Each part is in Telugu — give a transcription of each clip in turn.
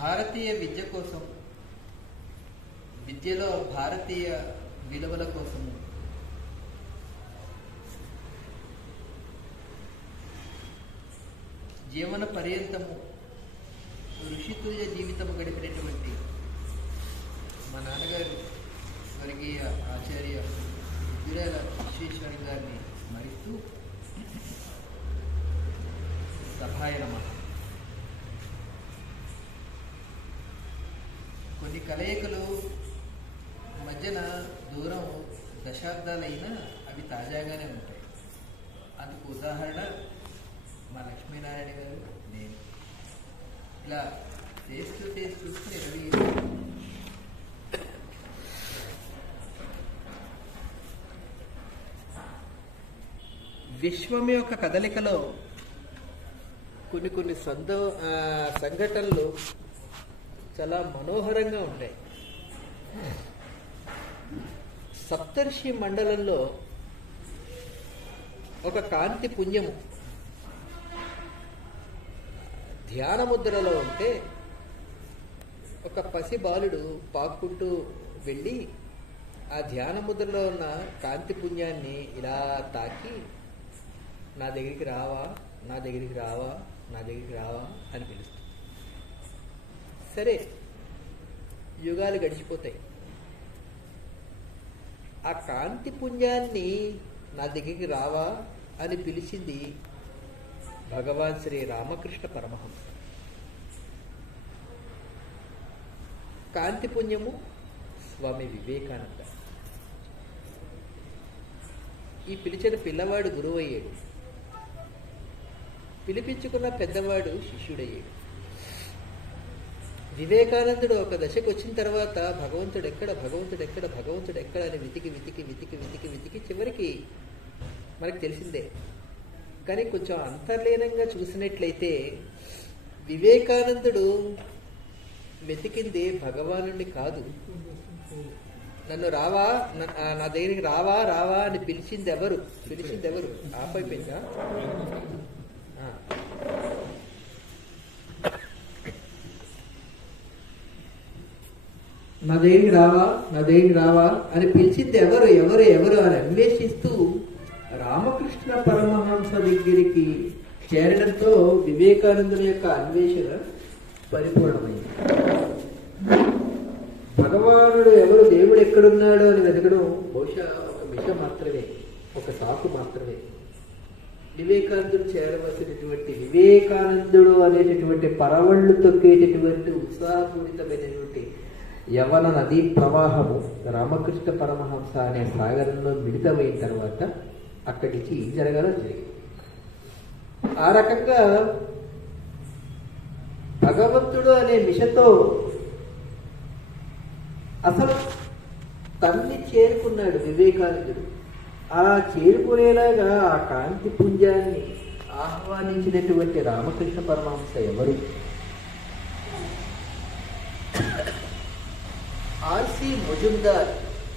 భారతీయ విద్య కోసం, విద్యలో భారతీయ విలువల కోసము జీవన పర్యంతము ఋషితుల్య జీవితము గడిపినటువంటి మా నాన్నగారు స్వర్గీయ ఆచార్య విద్యురాల విశ్వేశ్వర గారిని స్మరిస్తూ సభాయ నమః. కొన్ని కలయికలు మధ్యన దూరం దశాబ్దాలైనా అవి తాజాగానే ఉంటాయి. అందుకు ఉదాహరణ మా లక్ష్మీనారాయణ గారు, నేను. ఇలా చూసుకుని రవి విశ్వం యొక్క కదలికలో కొన్ని సంఘటనలు చాలా మనోహరంగా ఉంటాయి. సప్తర్షి మండలంలో ఒక కాంతి పుంజము ధ్యాన ముద్రలో ఉంటే ఒక పసి బాలుడు పాక్కుంటూ వెళ్ళి ఆ ధ్యాన ముద్రలో ఉన్న కాంతి పుంజాన్ని ఇలా తాకి నా దగ్గరికి రావా, నా దగ్గరికి రావా, నా దగ్గరికి రావా అని పిలుస్తుంది. సరే, యుగాలు గడిచిపోతాయి. ఆ కాంతి పుంజాన్ని నా దగ్గరికి రావా అని పిలిచింది భగవాన్ శ్రీ రామకృష్ణ పరమహంస. కాంతి పుంజము స్వామి వివేకానంద. ఈ పిలిచిన పిల్లవాడు గురువు అయ్యాడు, పిలిపించుకున్న పెద్దవాడు శిష్యుడయ్యాడు. వివేకానందుడు ఒక దశకు వచ్చిన తర్వాత భగవంతుడు ఎక్కడ, భగవంతుడు ఎక్కడ, భగవంతుడు ఎక్కడ అని వెతికి వెతికి వెతికి వెతికి వెతికి చివరికి మనకు తెలిసిందే. కానీ కొంచెం అంతర్లీనంగా చూసినట్లయితే వివేకానందుడు వెతికింది భగవానుడిని కాదు. నన్ను రావా, నా దగ్గరికి రావా రావా అని పిలిచింది ఎవరు? ఆపైపోయిందా? నా దగ్గరికి రావా, నా దగ్గరికి రావా అని పిలిచింది ఎవరు ఎవరు ఎవరు అని అన్వేషిస్తూ రామకృష్ణ పరమహంస దగ్గరికి చేరడంతో వివేకానందుని యొక్క అన్వేషణ పరిపూర్ణమైంది. భగవానుడు ఎవరు, దేవుడు ఎక్కడున్నాడు అని వెతకడం బహుశా ఒక విషయం మాత్రమే, ఒక సాకు మాత్రమే. వివేకానందుడు చేరవలసినటువంటి, వివేకానందుడు అనేటటువంటి పరవళ్లు తొక్కేటటువంటి ఉత్సాహపూరితమైనటువంటి యవన నదీ ప్రవాహము రామకృష్ణ పరమహంస అనే సాగరంలో మిళితమైన తర్వాత అక్కడి నుంచి ఏం జరగాలో జరిగింది. ఆ రకంగా భగవంతుడు అనే మిషతో అసలు తన్ని చేరుకున్నాడు వివేకానందుడు. అలా చేరుకునేలాగా ఆ కాంతి పుంజాన్ని ఆహ్వానించినటువంటి రామకృష్ణ పరమహంస ఎవరు? ఆర్సి ముజుందార్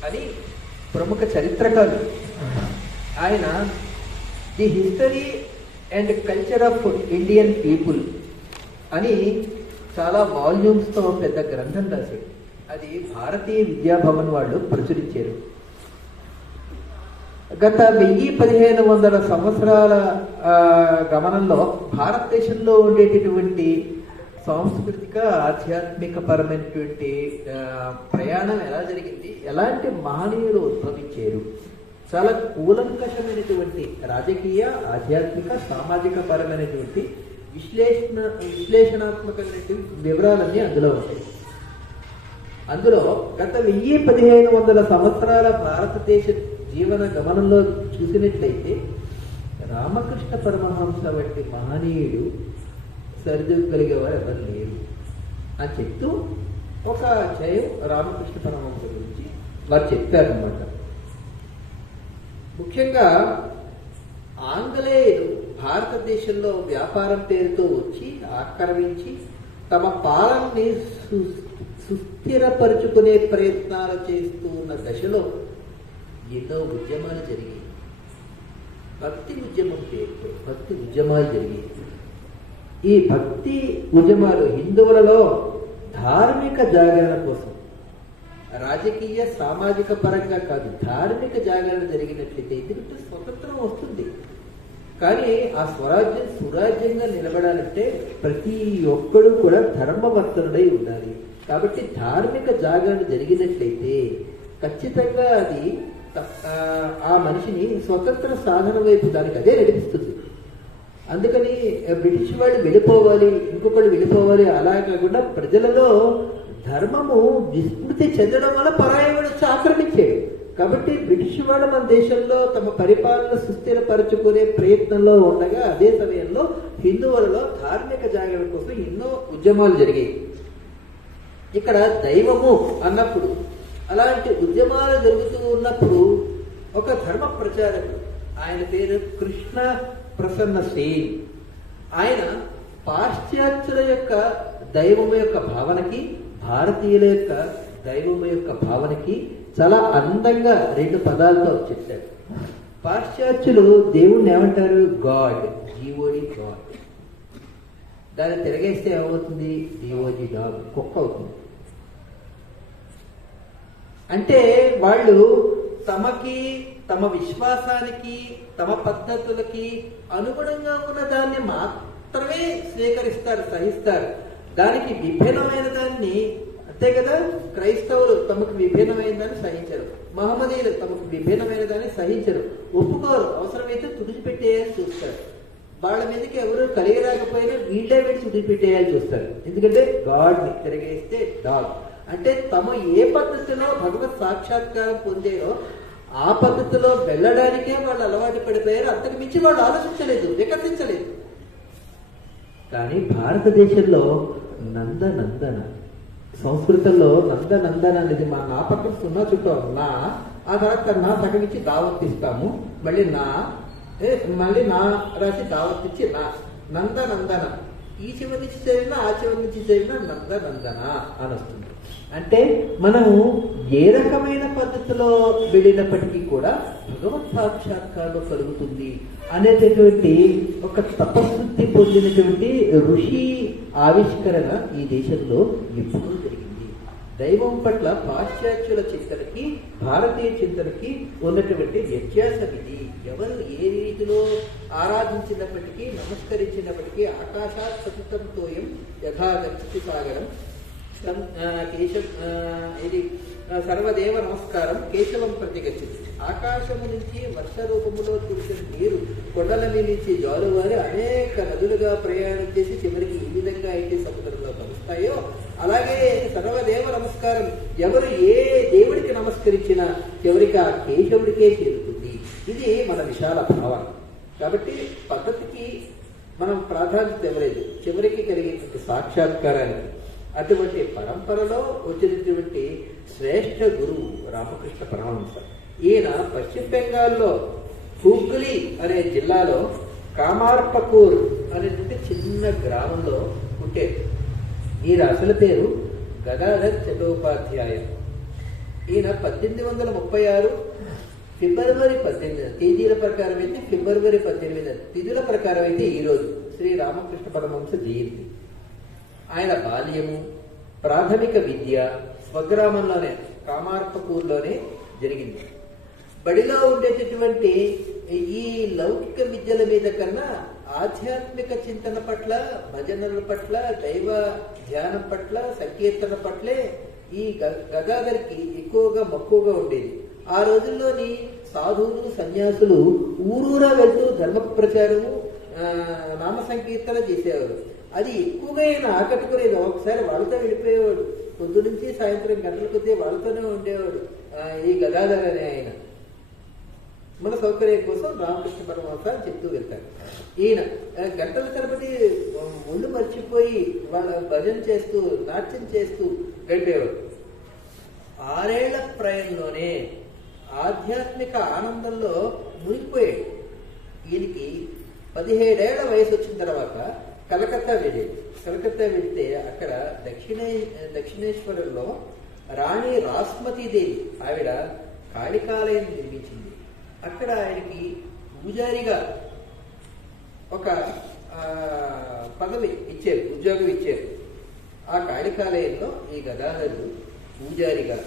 అని ప్రముఖ చరిత్రకారుడు. ఆయన the history and culture of Indian people అని చాలా వాల్యూమ్స్తో పెద్ద గ్రంథం రాశాడు. అది భారతీయ విద్యాభవన్ వాళ్ళు ప్రచురించారు. గత 1000-1500 సంవత్సరాల గమనంలో భారతదేశంలో ఉండేటటువంటి సాంస్కృతిక ఆధ్యాత్మిక పరమైనటువంటి ప్రయాణం ఎలా జరిగింది, ఎలాంటి మహనీయులు ఉద్భవించారు, చాలా కూలంకషమైనటువంటి రాజకీయ, ఆధ్యాత్మిక, సామాజిక పరమైనటువంటి విశ్లేషణాత్మకమైనటువంటి వివరాలన్నీ అందులో ఉంటాయి. అందులో గత 1000-1500 సంవత్సరాల భారతదేశ జీవన గమనంలో చూసినట్లయితే రామకృష్ణ పరమహంస వంటి మహనీయుడు సరిదూగలిగేవారు ఎవరు లేరు అని చెప్తూ ఒక అధ్యాయం రామకృష్ణ పరమహంస గురించి వారు చెప్పారన్నమాట. ముఖ్యంగా ఆంగ్లేయులు భారతదేశంలో వ్యాపారం పేరుతో వచ్చి ఆక్రమించి తమ పాలనని సుస్థిరపరుచుకునే ప్రయత్నాలు చేస్తూ ఉన్న దశలో ఎన్నో ఉద్యమాలు జరిగాయి. భక్తి ఉద్యమం పేరుతో భక్తి ఉద్యమాలు జరిగాయి. ఈ భక్తి ఉద్యమాలు హిందువులలో ధార్మిక జాగరణ కోసం, రాజకీయ సామాజిక పరంగా కాదు, ధార్మిక జాగరణ జరిగినట్లయితే, ఎందుకంటే స్వతంత్రం వస్తుంది, కానీ ఆ స్వరాజ్యం సురాజ్యంగా నిలబడాలంటే ప్రతి ఒక్కడు కూడా ధర్మవర్తనుడై ఉండాలి. కాబట్టి ధార్మిక జాగరణ జరిగినట్లయితే ఖచ్చితంగా అది ఆ మనిషిని స్వతంత్ర సాధన వైపు దానికి అదే నడిపిస్తుంది. అందుకని బ్రిటిష్ వాళ్ళు వెళ్ళిపోవాలి, ఇంకొకళ్ళు వెళ్ళిపోవాలి అలా కాకుండా ప్రజలలో ధర్మము విస్మృతి చెందడం వల్ల పరాయవాడు వచ్చి ఆక్రమించాడు. కాబట్టి బ్రిటిష్ వాళ్ళు మన దేశంలో తమ పరిపాలన సుస్థిరపరచుకునే ప్రయత్నంలో ఉండగా అదే సమయంలో హిందువులలో ధార్మిక జాగరణ కోసం ఎన్నో ఉద్యమాలు జరిగాయి. ఇక్కడ దైవము అన్నప్పుడు అలాంటి ఉద్యమాలు జరుగుతూ ఉన్నప్పుడు ఒక ధర్మ ప్రచారకుడు, ఆయన పేరు కృష్ణ ప్రసన్న సేన్, ఆయన పాశ్చాత్యుల యొక్క దైవము యొక్క భావనకి భారతీయుల యొక్క దైవము యొక్క భావనకి చాలా అందంగా రెండు పదాలతో చెప్పారు. పాశ్చాత్యులు దేవుణ్ణి ఏమంటారు? God, GOD God. దాన్ని తిరగేస్తే ఏమవుతుంది? డిఓజీ డాగ్, కుక్క అవుతుంది. అంటే వాళ్ళు తమకి, తమ విశ్వాసానికి, తమ పద్ధతులకి అనుగుణంగా ఉన్న దాన్ని మాత్రమే స్వీకరిస్తారు, సహిస్తారు. దానికి విభిన్నమైన దాన్ని, అంతే కదా, క్రైస్తవులు తమకు విభిన్నమైన దాన్ని సహించరు, మహమ్మదీయులు తమకు విభిన్నమైన దాన్ని సహించరు, ఒప్పుకోరు, అవసరమైతే తుడిచిపెట్టేయాలని చూస్తారు. వాళ్ళ మీదకి ఎవరు కలిగి రాకపోయినా వీళ్ళే వీడి తుడిచిపెట్టేయాలని చూస్తారు. ఎందుకంటే గాడ్ని తిరగేస్తే డాగ్. అంటే తమ ఏ పద్ధతిలో భగవత్ సాక్షాత్కారం పొందారో ఆ పద్ధతిలో వెళ్ళడానికే వాళ్ళు అలవాటు పడిపోయారు. అంతకు మించి వాళ్ళు ఆలోచించలేదు, వికసించలేదు. కానీ భారతదేశంలో నందనందన, సంస్కృతంలో నందనందన అనేది నా పక్కన సున్నా చుట్టూ నా, ఆ తర్వాత నా సగమిచ్చి దావత్తిస్తాము, మళ్ళీ నా రాసి దావత్తిచ్చి నా, నందనందన, ఈ చివరి నుంచి చదివినా ఆ చివరి నుంచి చదివినా నందనందన అని వస్తుంది. అంటే మనము ఏ రకమైన పద్ధతిలో వెళ్ళినప్పటికీ కూడా భగవత్ సాక్షాత్కారం కలుగుతుంది అనేటటువంటి ఒక తపశుద్ధి పొందినటువంటి ఋషి ఆవిష్కరణ ఈ దేశంలో ఎప్పుడూ జరిగింది. దైవం పట్ల పాశ్చాత్యుల చింతనకి భారతీయ చింతనకి ఉన్నటువంటి వ్యత్యాసం ఇది. ఎవరు ఏ రీతిలో ఆరాధించినప్పటికీ, నమస్కరించినప్పటికీ ఆకాశాత్ సతితంతోయం యథా గచ్చతి సాగరం ఇది సర్వదేవ నమస్కారం కేశవం ప్రతిగచ్చింది. ఆకాశము నుంచి వర్ష రూపములో కురిసిన నీరు కొండల నుంచి జారువారి అనేక నదులుగా ప్రయాణం చేసి చివరికి ఈ విధంగా అయితే సముద్రంలో కలుస్తాయో అలాగే సర్వదేవ నమస్కారం, ఎవరు ఏ దేవుడికి నమస్కరించినా చివరికి ఆ కేశవుడికే చేరుతుంది. ఇది మన విశాల భావన. కాబట్టి పద్ధతికి మనం ప్రాధాన్యత ఇవ్వలేదు, చివరికి కలిగేటువంటి సాక్షాత్కారానికి. అటువంటి పరంపరలో వచ్చినటువంటి శ్రేష్ఠ గురువు రామకృష్ణ పరమహంస. ఈయన పశ్చిమ బెంగాల్లో హుగ్లీ అనే జిల్లాలో కామార్పకూర్ అనేటువంటి చిన్న గ్రామంలో పుట్టారు. ఈయన అసలు పేరు గదాధర్ చటోపాధ్యాయ. ఈయన 1836 ఫిబ్రవరి 18 తేదీల ప్రకారం అయితే ఫిబ్రవరి 18 తిథుల ప్రకారం అయితే ఈరోజు శ్రీ రామకృష్ణ పరమహంస జయంతి. ఆయన బాల్యము, ప్రాథమిక విద్య స్వగ్రామంలోనే కామార్పకూర్లోనే జరిగింది. బడిలో ఉండేటటువంటి ఈ లౌకిక విద్యల మీద కన్నా ఆధ్యాత్మిక చింతన పట్ల, భజనల పట్ల, దైవ ధ్యానం పట్ల, సంకీర్తన పట్లే ఈ గదాధర్కి ఎక్కువగా మక్కువగా ఉండేది. ఆ రోజుల్లోని సాధువులు, సన్యాసులు ఊరూరా వెళ్తూ ధర్మ ప్రచారము, నామ సంకీర్తన చేసేవారు. అది ఎక్కువగా ఆయన ఆకట్టుకునేది. ఒకసారి వాళ్ళతో వెళ్ళిపోయేవాడు, పొద్దు నుంచి సాయంత్రం గంటల కొద్దీ వాళ్ళతోనే ఉండేవాడు ఈ గదాధర్ అనే ఆయన. మన సౌకర్యం కోసం రామకృష్ణ పరమహంస అని చెప్తూ వెళ్తారు. ఈయన గంటల తరబడి ఒళ్ళు మర్చిపోయి వాళ్ళ భజన చేస్తూ, నాట్యం చేస్తూ గడిపేవాడు. 6 ఏళ్ల ప్రాయంలోనే ఆధ్యాత్మిక ఆనందంలో మునిగిపోయాడు. ఈయనకి 17 ఏళ్ల వయసు వచ్చిన తర్వాత కలకత్తా వెళ్ళేది. కలకత్తా వెళ్తే అక్కడ దక్షిణేశ్వరంలో రాణి రాస్మతీదేవి ఆవిడ కాళికాలయం నిర్మించింది. అక్కడ ఆయనకి పూజారిగా ఒక పదవి ఇచ్చారు, ఉద్యోగం ఇచ్చారు. ఆ కాళికాలయంలో ఈ గదాధరుడు పూజారిగా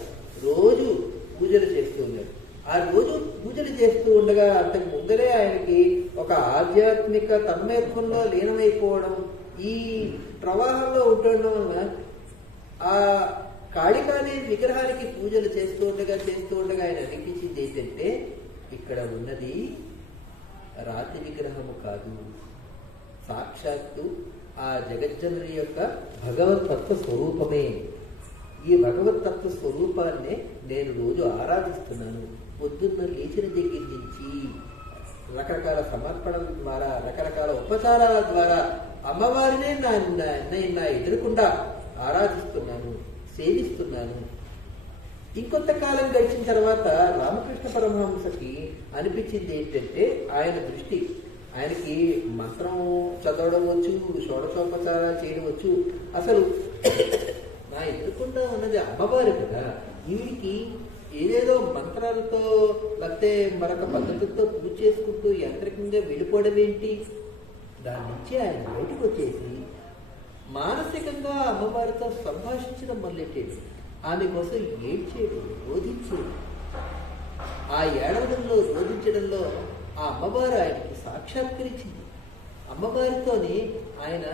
రోజు పూజలు చేస్తూ ఉన్నాడు. ఆ రోజు పూజలు చేస్తూ ఉండగా అంతకు ముందరే ఆయనకి ఒక ఆధ్యాత్మిక తన్మయత్వంలో లీనమైపోవడం, ఈ ప్రవాహంలో ఉండడం వలన ఆ కాళికాని విగ్రహానికి పూజలు చేస్తూ ఉండగా ఆయన అనిపించింది ఏంటంటే, ఇక్కడ ఉన్నది రాతి విగ్రహము కాదు, సాక్షాత్తు ఆ జగజ్జనని యొక్క భగవతత్వ స్వరూపమే. ఈ భగవతత్వ స్వరూపాన్నే నేను రోజు ఆరాధిస్తున్నాను. పొద్దున్న లేచిన దగ్గర నుంచి రకరకాల సమర్పణల ద్వారా, రకరకాల ఉపచారాల ద్వారా అమ్మవారినే నా ఎదురుకుండా ఆరాధిస్తున్నాను, సేవిస్తున్నాను. ఇంకొంతకాలం గడిచిన తర్వాత రామకృష్ణ పరమహంసకి అనిపించింది ఏంటంటే, ఆయన దృష్టి, ఆయనకి మంత్రం చదవడం వచ్చు, షోడశోపచారాలు చేయడం వచ్చు. అసలు నా ఎదుర్కొంటా ఉన్నది అమ్మవారు కదా, వీడికి ఏదేదో మంత్రాలతో లేకపోతే మరొక పద్ధతులతో పూజ చేసుకుంటూ యాంత్రికంగా వెళ్ళిపోవడం ఏంటి? దాని నుంచి ఆయన బయటకు వచ్చేసి మానసికంగా అమ్మవారితో సంభాషించడం మొదలెట్టేది. ఆమె కోసం ఏడ్చేడు, రోధించేడు. ఆ ఏడవడంలో, రోధించడంలో ఆ అమ్మవారు ఆయనకి సాక్షాత్కరించింది. అమ్మవారితోనే ఆయన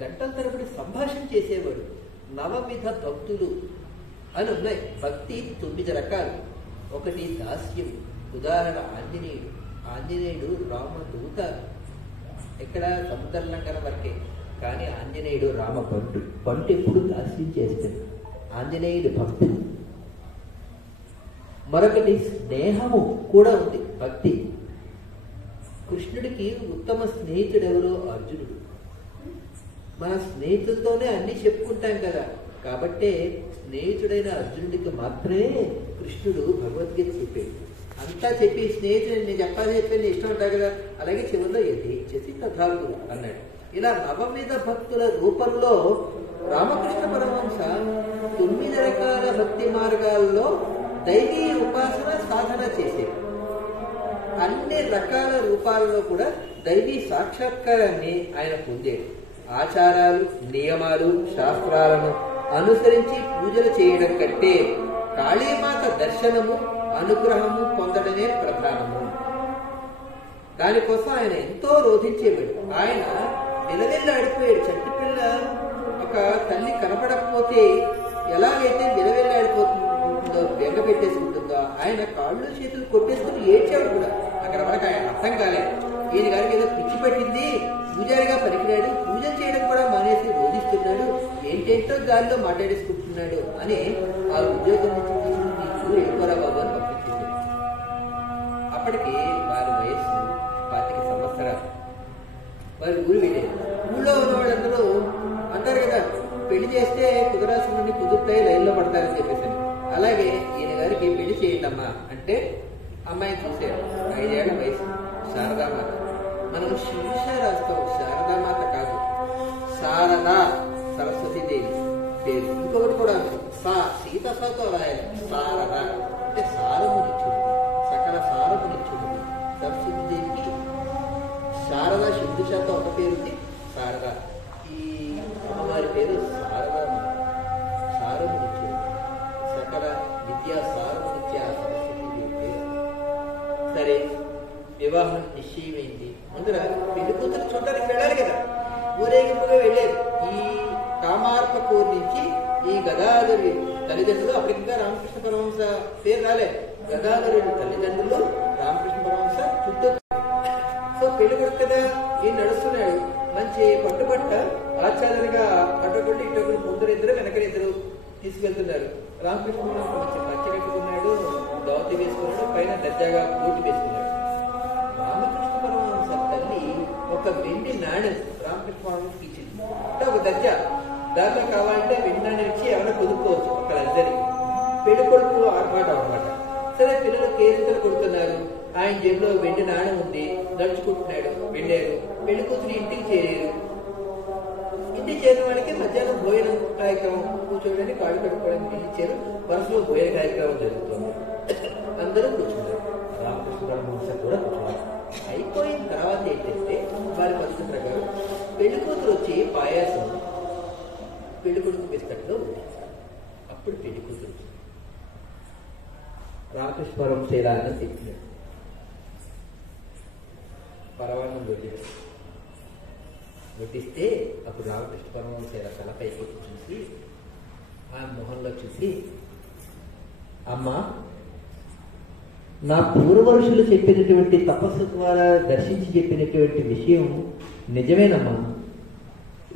గంటల తరబడి సంభాషణ చేసేవాడు. నవవిధ భక్తులు అని ఉన్నాయి. భక్తి 9 రకాలు. ఒకటి దాస్యం. ఉదాహరణ ఆంజనేయుడు. ఆంజనేయుడు రామదూత, ఎక్కడ సముద్రలంకన వరకే. కానీ ఆంజనేయుడు రామ బంటు. బంటు ఎప్పుడు దాస్యం చేస్తాడు. ఆంజనేయుడు భక్తుడు. మరొకటి స్నేహము కూడా ఉంది, భక్తి. కృష్ణుడికి ఉత్తమ స్నేహితుడు ఎవరో అర్జునుడు. మన స్నేహితులతోనే అన్ని చెప్పుకుంటాం కదా, కాబట్టే స్నేహితుడైన అర్జునుడికి మాత్రమే కృష్ణుడు భగవద్గీత చెప్పాడు. అంతా చెప్పి స్నేహితుడు నేను చెప్పాలని చెప్పి ఇష్టం ఉంటాయి కదా, అలాగే చివరిలో యథేచ్ఛసి తథాకు అన్నాడు. ఇలా నవవిధ భక్తుల రూపంలో రామకృష్ణ పరమహంస 9 రకాల భక్తి మార్గాల్లో దైవీ ఉపాసన సాధన చేసేది. అన్ని రకాల రూపాలలో కూడా దైవీ సాక్షాత్కారాన్ని ఆయన పొందేది. ఆచారాలు, నియమాలు, శాస్త్రాలను అనుసరించి పూజలు చేయడం కంటే కాళీమాత దర్శనము, అనుగ్రహము పొందడమే ప్రధానము. దానికోసం ఆయన ఎంతో రోధించేవాడు. ఆయన నిలవెల్లాడిపోయాడు. చంటిపిల్ల ఒక తల్లి కనపడకపోతే ఎలాగైతే నిలవెల్లాడిపోతుందో, బెంగ పెట్టేసుకుంటుందో, ఆయన కాళ్ళు చేతులు కొట్టేసుకుని ఏడ్చేవాడు కూడా. అక్కడ వరకు ఆయన అర్థం కాలేదు. ఈయన గారికి ఏదో పిచ్చి పట్టింది, పూజారిగా పనికిరాడు, పూజ చేయడం కూడా మానేసి రోధిస్తున్నాడు, ఏంటేంటో గాలిలో మాట్లాడేసుకుంటున్నాడు అని ఆ ఉద్యోగం నుంచి తీసుకుని వెళ్ళిపోరా బాబు అని పంపించింది. అప్పటికి వారి వయస్సు 25 సంవత్సరాలు. వారి ఊరు వెళ్ళారు. ఊళ్ళో ఉన్న వాళ్ళందరూ అంటారు కదా, పెళ్లి చేస్తే కుదరాల్సిన నుండి కుదురుతాయి, లైన్లో పడతారని చెప్పేసి. అలాగే ఈయన గారికి పెళ్లి చేయండి అమ్మా అంటే అమ్మాయిని చూశారు. 5 ఏళ్ల వయసు, శారదామాత. మనం శిరీష రాస్తాం, శారదామాత కాదు, శారదా సరస్వతీదేవి పేరు. ఇంకొకటి కూడా సీతతో రాయాలి, శారద అంటే సారమునిచ్చుడు, సకల సారమునిచ్చుడు. సరస్వతీదేవికి శారద శిరీషతో ఒక పేరు ఉంది, శారద. ఈ అమ్మవారి పేరు శారదామాత, సారమునిచ్చుడు, సకల విద్యా సారమునిత్య సరస్వతీదేవి పేరు. సరే, వివాహం నిశ్చయమైంది. ముందర పెళ్లి కూతురు చూడడానికి వెళ్ళాలి కదా, ఊరేగింపుగా వెళ్ళేది. ఈ కామార్పకూరు నుంచి ఈ గదాధరి తల్లిదండ్రులు, అప్పటికింకా రామకృష్ణ పరమహంస పేరు రాలేదు, గదాధరుడు తల్లిదండ్రులు, రామకృష్ణ పరమహంస చుట్టూ. సో పెళ్లి కొడుకు కదా, ఈయన నడుస్తున్నాడు. మంచి పట్టుబట్ట ఆచార్యంగా అటొకటి ఇటొకటి, ముందరిద్దరు వెనకరిద్దరు తీసుకెళ్తున్నారు. రామకృష్ణ పరమహంస మంచి పచ్చ కట్టుకున్నాడు, దౌతి వేసుకున్నాడు, పైన దర్జాగా కోటి వేసుకున్నాడు. రామకృష్ణ పరమహంస తల్లి ఒక వెండి నాణ్యం రామకృష్ణ పరమహంసకి ఇచ్చింది. అంటే ఒక దర్జా, దాంట్లో కావాలంటే వెండి నాణ్యం ఇచ్చి ఎవరైనా కొనుక్కోవచ్చు ఒక లగ్జరీ. పెళ్లి కొడుకు ఆర్భాటం అనమాట. సరే, పిల్లలు కేరింతలు కొడుతున్నారు. ఆయన జేబులో వెండి నాణ్యం ఉంది, నడుచుకుంటున్నాడు. వెళ్ళారు. పెళ్లి కూతురు ఇంటికి చేరారు. ఇంటికి చేరిన వాళ్ళకి మధ్యాహ్నం భోజనం కార్యక్రమం, కూర్చోడానికి కాళ్ళు కట్టుకోవడానికి ఇచ్చారు. వరుసలో భోజన కార్యక్రమం జరుగుతుంది. అందరూ కూర్చున్నారు. రామకృష్ణ పరమహంస కూడా కూర్చున్నారు. అయిపోయిన తర్వాత ఏంటంటే వారి పద్ధతి ప్రకారం పెళ్లి కూతురు వచ్చి పాయాసం పెళ్లి కొడుకు విస్తట్లో ఉంది. అప్పుడు పెళ్లి కూతురు రామకృష్ణవరం చేరాలని చెప్పినాడు. పరవాన్నం వడ్డిస్తే అప్పుడు రామకృష్ణ పరమహంస తలపైకి చూసి ఆ మొహంలో చూసి, అమ్మా, నా పూర్వరుషులు చెప్పినటువంటి తపస్సు ద్వారా దర్శించి చెప్పినటువంటి విషయం నిజమేనమ్మా.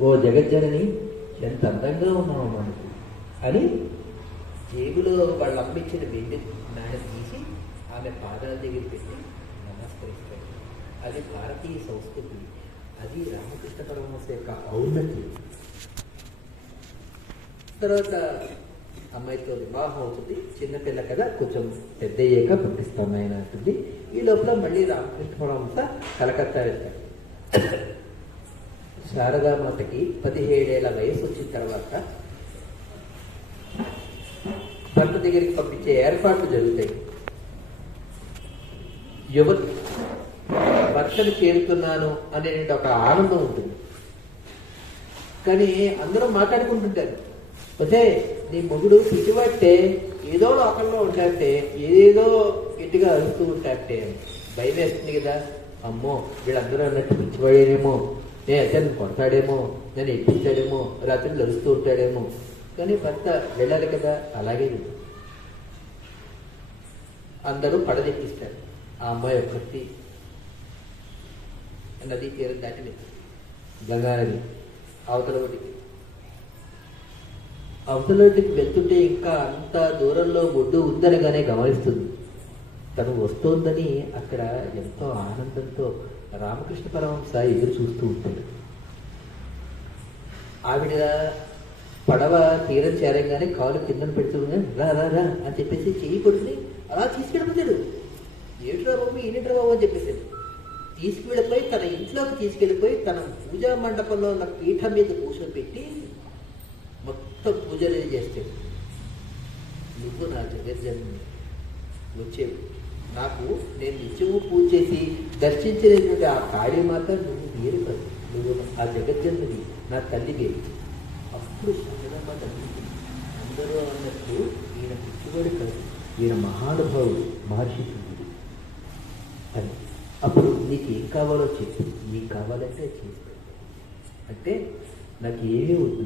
ఓ జగజ్జనని, ఎంత అందంగా ఉన్నావమ్మా అని జేబులో వాళ్ళు అమ్మించిన వెండి నాణ్యం తీసి ఆమె పాదాల దగ్గర పెట్టి నమస్కరిస్తాడు. అది భారతీయ సంస్కృతి, అది రామకృష్ణ పరమహంస యొక్క ఔన్నతి. తర్వాత అమ్మాయితో వివాహం అవుతుంది. చిన్నపిల్ల కదా, కొంచెం పెద్ద అయ్యాక పుట్టిస్తాను ఆయన అంటుంది. ఈ లోపల మళ్ళీ రామకృష్ణ పరమహంస కలకత్తా వెళ్తాడు. శారదామాతకి 17 ఏళ్ల వయసు వచ్చిన తర్వాత భర్త దగ్గరికి పంపించే ఏర్పాట్లు జరుగుతాయి. యువతి భర్తను చేరుతున్నాను అనే ఒక ఆనందం ఉంటుంది. కానీ అందరూ మాట్లాడుకుంటుంటారు, పోతే నీ మొగుడు పిచ్చిపట్టే ఏదో లోకల్లో ఉంటాటే, ఏదేదో గట్టిగా అరుస్తూ ఉంటాటే భయం వేస్తుంది కదా. అమ్మో, వీళ్ళందరూ అన్నట్టు పిచ్చిపడేనేమో, నేను అతను కొడతాడేమో, నన్ను ఎక్కిస్తాడేమో, రాత్రి అరుస్తూ ఉంటాడేమో. కానీ భర్త వెళ్ళాలి కదా, అలాగే అందరూ పడదెక్కిస్తారు. ఆ అమ్మాయి ఒక్కటి నదీ తీరం దాటిని గంగానది అవతలొడ్డికి వెళ్తుంటే ఇంకా అంత దూరంలో ఒడ్డు ఉందనగానే గమనిస్తుంది. తను వస్తోందని అక్కడ ఎంతో ఆనందంతో రామకృష్ణ పరమహంస ఎదురు చూస్తూ ఉంటాడు. ఆవిడ పడవ తీరం చేరంగానే కాలు కిందన పెడుతుంది. రా రా రా అని చెప్పేసి చెయ్యి కొట్టుని అలా తీసుకెళ్ళిపోతాడు. ఏమిట్రా బాబు, ఈయనట్రా బాబు అని చెప్పేసాడు. తీసుకువెళ్ళిపోయి తన ఇంట్లోకి తీసుకెళ్ళిపోయి తన పూజా మండపంలో ఉన్న పీఠం మీద కూర్చోబెట్టి మొత్తం పూజలు చేస్తాడు. నువ్వు నా జగజ్జనని వచ్చేవు, నాకు నేను నిత్యము పూజ చేసి దర్శించినటువంటి ఆ కాళీమాత నువ్వు వేరు కాదు, నువ్వు ఆ జగజ్జనని, నా తల్లి వేరు. అప్పుడు శారదమ్మ తగ్గింది. అందరూ అన్నట్టు ఈయన పిచ్చివాడు కాదు, ఈయన మహానుభావుడు, మహర్షి అని. అప్పుడు నీకు ఏం కావాలో చెప్పు, నీకు కావాలంటే చేసి అంటే నాకు ఏమీ వద్దు,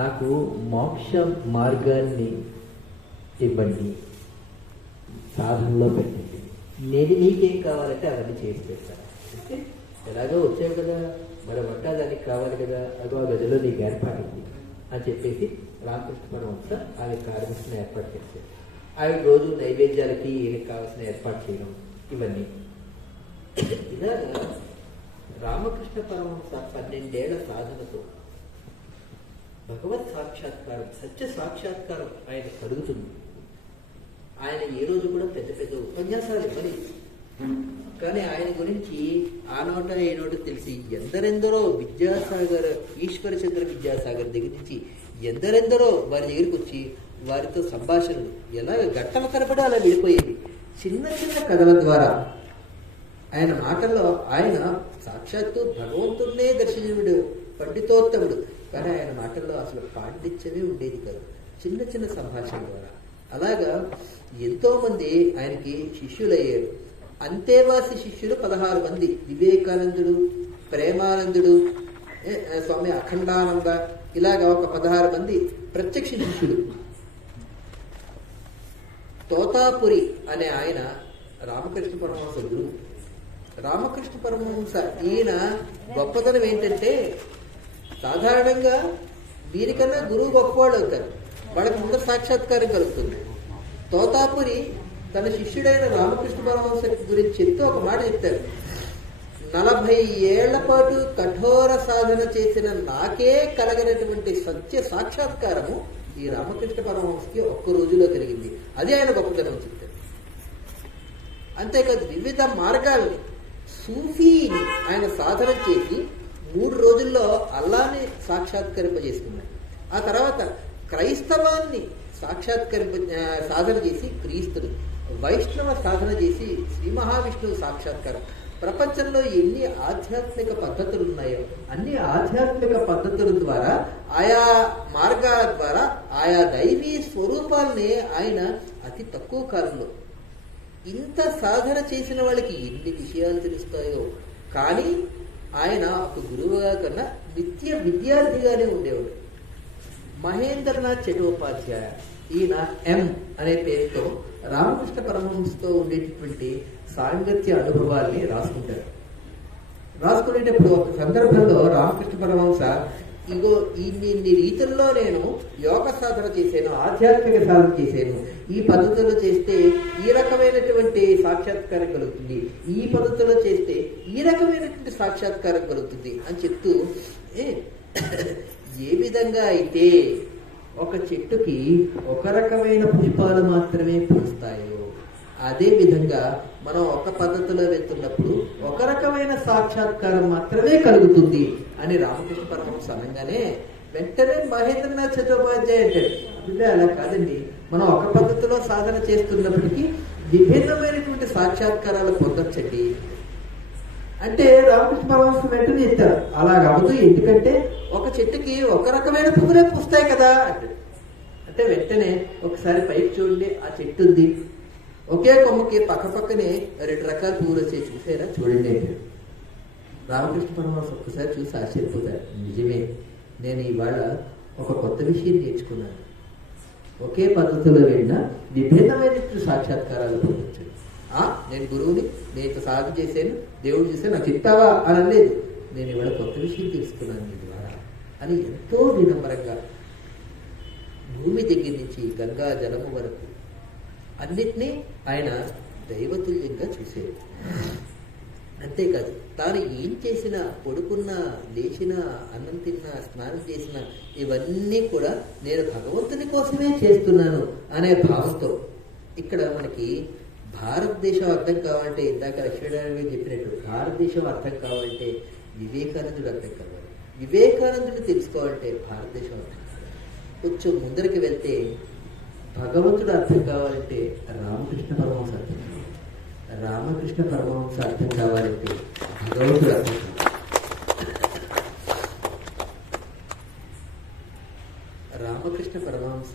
నాకు మోక్ష మార్గాన్ని ఇవ్వండి, సాధనలో పెట్టండి, నేను నీకేం కావాలంటే అవన్నీ చేసి పెడతాను. అంటే ఎలాగో వచ్చావు కదా, మరి వంట దానికి కావాలి కదా, అదో ఆ గదిలో నీకు ఏర్పాటుంది అని చెప్పేసి రామకృష్ణ పరమహంస ఆమె కావలసిన ఏర్పాటు చేశారు. ఆవిడ రోజు నైవేద్యాలకి ఈయనకి కావాల్సిన ఏర్పాటు చేయడం, ఇవన్నీ. ఇలాగా రామకృష్ణ పరమహంస 12 ఏళ్ల సాధనతో భగవత్ సాక్షాత్కారం, సత్య సాక్షాత్కారం ఆయన కలుగుతుంది. ఆయన ఏ రోజు కూడా పెద్ద పెద్ద ఉపన్యాసాలు ఇవ్వని, కానీ ఆయన గురించి ఆ నోట ఏ నోట తెలిసి ఎందరెందరో విద్యాసాగర్, ఈశ్వరచంద్ర విద్యాసాగర్ దగ్గర నుంచి ఎందరెందరో వారి దగ్గరికి వచ్చి వారితో సంభాషణలు ఎలాగ గట్టల తరబడి అలా వెళ్ళిపోయేవి. చిన్న చిన్న కథల ద్వారా ఆయన మాటల్లో ఆయన సాక్షాత్తు భగవంతుడినే దర్శించుడు, పండితోత్తముడు. కానీ ఆయన మాటల్లో అసలు పాండిత్యమే ఉండేది కాదు, చిన్న చిన్న సంభాషణ ద్వారా. అలాగా ఎంతో మంది ఆయనకి శిష్యులయ్యారు. అంతేవాసి శిష్యులు 16 మంది. వివేకానందుడు, ప్రేమానందుడు, స్వామి అఖండానంద, ఇలాగా ఒక 16 మంది ప్రత్యక్ష శిష్యులు. తోతాపురి అనే ఆయన రామకృష్ణ పరమహంస గురువు. రామకృష్ణ పరమహంస ఈయన గొప్పతనం ఏంటంటే, సాధారణంగా వీరికన్నా గురువు గొప్పవాళ్ళు అవుతారు, వాళ్ళకి ముందు సాక్షాత్కారం కలుగుతుంది. తోతాపురి తన శిష్యుడైన రామకృష్ణ పరమహంస గురించి చెప్తూ ఒక మాట చెప్తారు. 40 ఏళ్ల పాటు కఠోర సాధన చేసిన నాకే కలగనటువంటి సత్య సాక్షాత్కారము ఈ రామకృష్ణ పరమహంసకి ఒక్క రోజులో కలిగింది. అది ఆయన గొప్పతనం చెప్తారు. అంతేకాదు వివిధ మార్గాల్ని, సూఫీని ఆయన సాధన చేసి 3 రోజుల్లో అల్లాని సాక్షాత్కరింపజేసుకున్నాడు. ఆ తర్వాత క్రైస్తవాన్ని సాధన చేసి క్రీస్తుడు, వైష్ణవ సాధన చేసి శ్రీ మహావిష్ణువు సాక్షాత్కారం. ప్రపంచంలో ఎన్ని ఆధ్యాత్మిక పద్ధతులు ఉన్నాయో అన్ని ఆధ్యాత్మిక పద్ధతుల ద్వారా ఆయా మార్గాల ద్వారా ఆయా దైవీ స్వరూపాలని ఆయన అతి తక్కువ కాలంలో ఇంత సాధన చేసిన వాళ్ళకి ఎన్ని విషయాలు తెలుస్తాయో. కానీ ఆయన ఒక గురువుగా కన్నా విద్యార్థిగానే ఉండేవాడు. మహేంద్రనాథ్ చటోపాధ్యాయ ఈయన ఎం అనే పేరుతో రామకృష్ణ పరమహంసతో ఉండేటటువంటి సాంగత్య అనుభవాల్ని రాసుకుంటారు. రాసుకునేటప్పుడు ఒక సందర్భంలో రామకృష్ణ పరమహంస ఇగో ఇన్ని రీతుల్లో నేను యోగ సాధన చేశాను, ఆధ్యాత్మిక సాధన చేశాను, ఈ పద్ధతిలో చేస్తే ఈ రకమైనటువంటి సాక్షాత్కారం కలుగుతుంది, ఈ పద్ధతిలో చేస్తే ఈ రకమైనటువంటి సాక్షాత్కారం కలుగుతుంది అని చెప్తూ ఏ విధంగా అయితే ఒక చెట్టుకి ఒక రకమైన పుష్పాలు మాత్రమే పూస్తాయో అదే విధంగా మనం ఒక పద్ధతిలో వెళ్తున్నప్పుడు ఒక రకమైన సాక్షాత్కారం మాత్రమే కలుగుతుంది అని రామకృష్ణ పరమహంస అనగానే వెంటనే మహేంద్రనాథ్ చటోపాధ్యాయ అంటాడు, అలా కాదండి, మనం ఒక పద్ధతిలో సాధన చేస్తున్నప్పటికీ విభిన్నమైనటువంటి సాక్షాత్కారాలు పొందొచ్చండి అంటే రామకృష్ణ పరమహంస వెంటనే చెప్తారు, అలా కావద్దు, ఎందుకంటే ఒక చెట్టుకి ఒక రకమైన పువ్వులే పూస్తాయి కదా అంటే వెంటనే ఒకసారి పైకి చూడండి, ఆ చెట్టు ఉంది, ఒకే కొమ్మకి పక్కనే 2 రకాల పువ్వులు వచ్చాయి, చూసారా చూడండి అంటే రామకృష్ణ పరమహంస ఒక్కసారి చూసి ఆశ్చర్యపోతారు, నిజమే, నేను ఇవాళ ఒక కొత్త విషయం నేర్చుకున్నాను, ఒకే పద్ధతిలో వెళ్ళినా విభిన్నమైనటువంటి సాక్షాత్కారాలు పొందొచ్చు. నేను గురువుని, నేను ఇంత సాధన చేశాను, దేవుడు చేశాను, నాకు చెప్తావా అని అనలేదు, నేను ఇవాళ కొత్త విషయం తెలుసుకున్నాను నీ ద్వారా అని ఎంతో వినమ్రంగా భూమి దగ్గర నుంచి గంగా జలము వరకు అన్నిటినీ ఆయన దైవతుల్యంగా చూసేది. అంతేకాదు తాను ఏం చేసినా, పడుకున్నా, లేచినా, అన్నం తిన్నా, స్నానం చేసినా ఇవన్నీ కూడా నేను భగవంతుని కోసమే చేస్తున్నాను అనే భావంతో. ఇక్కడ మనకి భారతదేశం అర్థం కావాలంటే ఇందాక లక్ష్మీనారాయణ చెప్పినట్టు భారతదేశం అర్థం కావాలంటే వివేకానందుడు అర్థం కావాలి, వివేకానందుని తెలుసుకోవాలంటే భారతదేశం అర్థం కావాలి. కొంచెం ముందరికి వెళ్తే భగవంతుడు అర్థం కావాలంటే రామకృష్ణ పరమహంస అర్థం కావాలి, రామకృష్ణ పరమహంస అర్థం కావాలంటే భగవంతుడు అర్థం కావాలి. రామకృష్ణ పరమహంస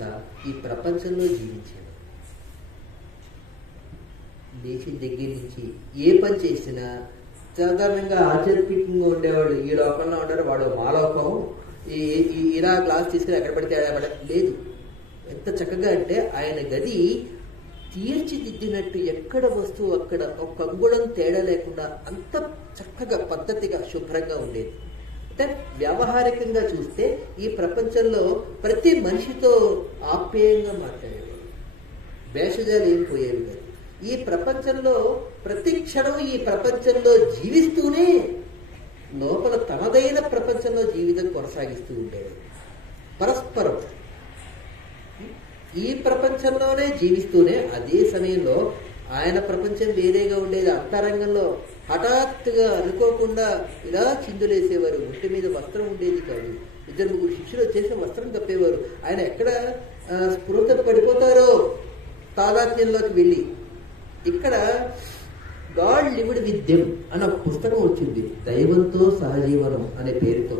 ఈ ప్రపంచంలో జీవించాడు. లేచిన దగ్గర నుంచి ఏ పని చేసినా సాధారణంగా ఆధ్యాత్మికంగా ఉండేవాళ్ళు ఈ లోకంలో ఉంటారు, వాడు మాలోకం, ఇలా క్లాస్ తీసుకుని ఎక్కడ పడితే లేదు. ఎంత చక్కగా అంటే ఆయన గది తీర్చిదిద్దినట్టు ఎక్కడ వస్తువు అక్కడ ఒక అంగుళం తేడా లేకుండా అంత చక్కగా పద్ధతిగా శుభ్రంగా ఉండేది. అంటే వ్యవహారికంగా చూస్తే ఈ ప్రపంచంలో ప్రతి మనిషితో ఆప్యాయంగా మాట్లాడేవాడు, భేషజాలు ఏం పోయేవి కాదు. ఈ ప్రపంచంలో ప్రతి క్షణం ఈ ప్రపంచంలో జీవిస్తూనే లోపల తనదైన ప్రపంచంలో జీవితం కొనసాగిస్తూ ఉండేది. పరస్పరం ఈ ప్రపంచంలోనే జీవిస్తూనే అదే సమయంలో ఆయన ప్రపంచం వేరేగా ఉండేది. అంతరంగంలో హఠాత్తుగా అనుకోకుండా ఇలా చిందులేసేవారు, ఒంటి మీద వస్త్రం ఉండేది కాదు. 2-3 శిష్యులు వచ్చేసి వస్త్రం తప్పేవారు. ఆయన ఎక్కడ స్పృహ పడిపోతారో తాదాత్మ్యంలోకి వెళ్ళి. ఇక్కడ గాడ్ లివ్డ్ విత్ దెమ్ అన్న ఒక పుస్తకం వచ్చింది, దైవంతో సహజీవనం అనే పేరుతో.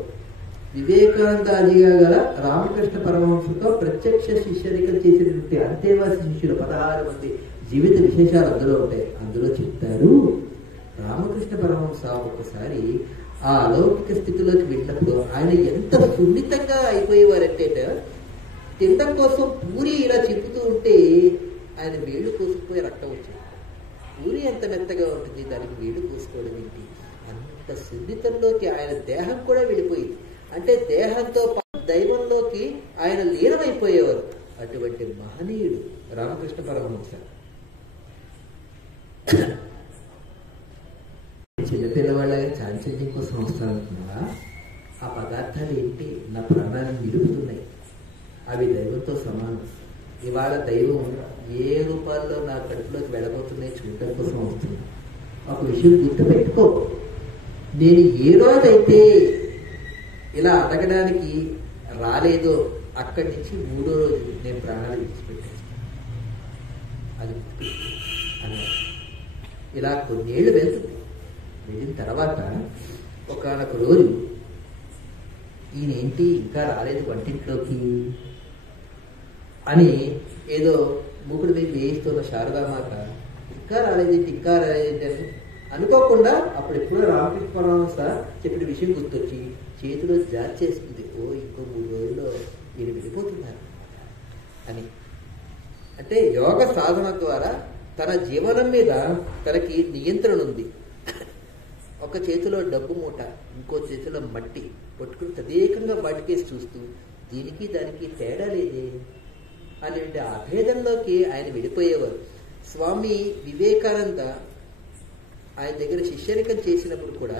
వివేకానంద అదిగా గల రామకృష్ణ పరమహంసతో ప్రత్యక్ష శిష్యరికలు చేసినటువంటి అంతేవాసి శిష్యులు 16 మంది జీవిత విశేషాలు అందులో ఉంటాయి. అందులో చెప్తారు, రామకృష్ణ పరమహంస ఒకసారి ఆ అలౌకిక స్థితిలోకి వెళ్ళినప్పుడు ఆయన ఎంత సున్నితంగా అయిపోయేవారంటే తినడం కోసం పూరి ఇలా చెప్పుతూ ఉంటే ఆయన వేళ్ళు కోసుకుపోయి రక్తం వచ్చింది. పూరి ఎంత మెత్తగా ఉంటుంది, దానికి వేళ్ళు కోసుకోవడం ఏంటి? అంత సున్నితంలోకి ఆయన దేహం కూడా వెళ్ళిపోయింది. అంటే దేహంతో దైవంలోకి ఆయన లీనమైపోయేవారు. అటువంటి మహనీయుడు రామకృష్ణ పరమహంస. చిన్నపిల్లవాళ్ళగా చాంచల్యం కోసం వస్తానంటున్నా, ఆ పదార్థాలు ఏంటి నా ప్రాణాన్ని నిలుపుతున్నాయి, అవి దైవంతో సమానం. ఇవాళ దైవం ఏ రూపాల్లో నా కడుపులోకి వెళ్ళబోతున్నాయి చూడటం కోసం వస్తున్నా. ఒక విషయం గుర్తుపెట్టుకో, నేను ఏ రోజైతే ఇలా అడగడానికి రాలేదో అక్కడి నుంచి 3వ రోజు నేను ప్రాణాలు విడిచిపెట్టేస్తాను. అది అన్నారు. ఇలా కొన్నేళ్లు వెళ్తుంది. వెళ్ళిన తర్వాత ఒకానొక రోజు ఈయనేంటి ఇంకా రాలేదు వంటింట్లోకి అని ఏదో మూకుడు మీద వేయిస్తున్న శారదామాత ఇంకా రాలేదేంటి అని అనుకోకుండా అప్పుడు ఎప్పుడో రామకృష్ణ పరమహంస చెప్పిన విషయం గుర్తొచ్చి చేతిలో జారి చేసుకుంది. ఇంకో 3 రోజుల్లో వీళ్ళు వెళ్ళిపోతున్నారు అని. అంటే యోగ సాధన ద్వారా తన జీవనం మీద తనకి నియంత్రణ ఉంది. ఒక చేతిలో డబ్బు మూట, ఇంకో చేతిలో మట్టి పట్టుకుని తదేకంగా బయటకేసి చూస్తూ దీనికి దానికి తేడా లేదే అనేటువంటి అభేదంలోకి ఆయన వెళ్ళిపోయేవారు. స్వామి వివేకానంద ఆయన దగ్గర శిష్యరికం చేసినప్పుడు కూడా